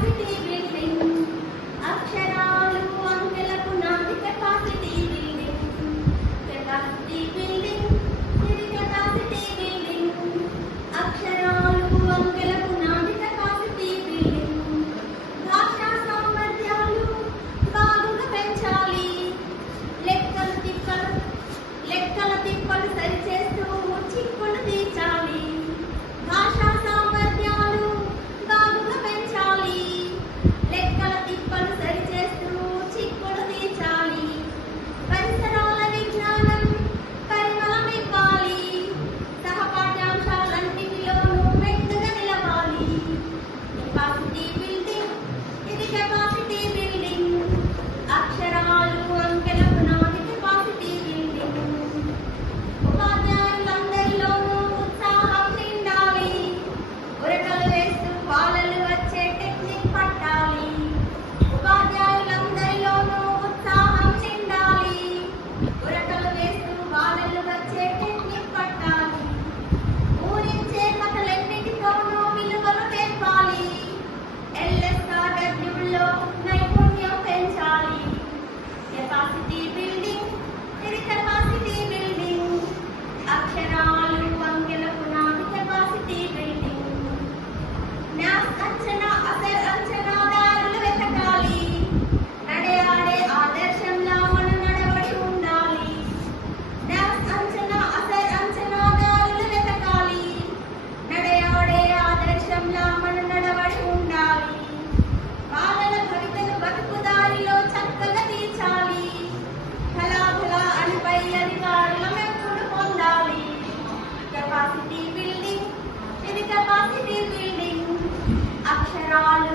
capacity building అక్షరాలు అంకెలకు నాది capacity building capacity building ఇది కెపాసిటీ బిల్డింగ్ అక్షరాలు అంకెలకు నాది కెపాసిటీ బిల్డింగ్ భాషా సామర్థ్యాలు బాగుగా పెంచాలి లెక్కల తిప్పలు సరిచేస్తూ చిక్కులు తీర్చాలి భాషా సామర్థ్యాలు బాగుగా పెంచాలి లెక్కల తిప్పలు సరిచేస్తూ చిక్కులు తీర్చాలి పరిసరాల విజ్ఞానం పరిమళం ఇవ్వాలి సహపాఠ్యాంశాలన్నిటిలోనూ మెట్టుగా నిలవాలి కెపాసిటీ బిల్డింగ్ ఇది కెపాసిటీ బిల్డింగ్ అక్షరాలు అంకెలకు నాది కెపాసిటీ బిల్డింగ్ ఉపాధ్యాయులందరిలోనూ ఉత్సాహం నిండాలి ఉరకలు వేస్తూ పాలలు వచ్చే టెక్నిక్ పట్టాలి ఉపాధ్యాయులందరిలోనూ ఉత్సాహం నిండాలి ఉరకలు వేస్తూ పాలలు వచ్చే టెక్నిక్ పట్టాలి ఊరించే కథలన్నిటితోనూ విలువలు నేర్పాలి LSRWలో నైపుణ్యం పెంచాలి కెపాసిటీ బిల్డింగ్ ఇది కెపాసిటీ బిల్డింగ్ అక్షరాలు అంకెలకు నాది కెపాసిటీ బిల్డింగ్ మ్యాథ్స్ అంచనా అంచనాదారులు వెతకాలి నడయాడే ఆదర్శంలా మన నడవడి ఉండాలి మ్యాథ్స్ అంచనాదారులు వెతకాలి నడయాడే ఆదర్శంలా మన నడవడి ఉండాలి పాలన భవితను బతుకుదారిలో చక్కగా తీర్చాలి ఫలాఫల అనిపై అధికారుల మెప్పును పొందాలి కెపాసిటీ బిల్డింగ్ ఇది కెపాసిటీ బిల్డింగ్ అక్షరాలు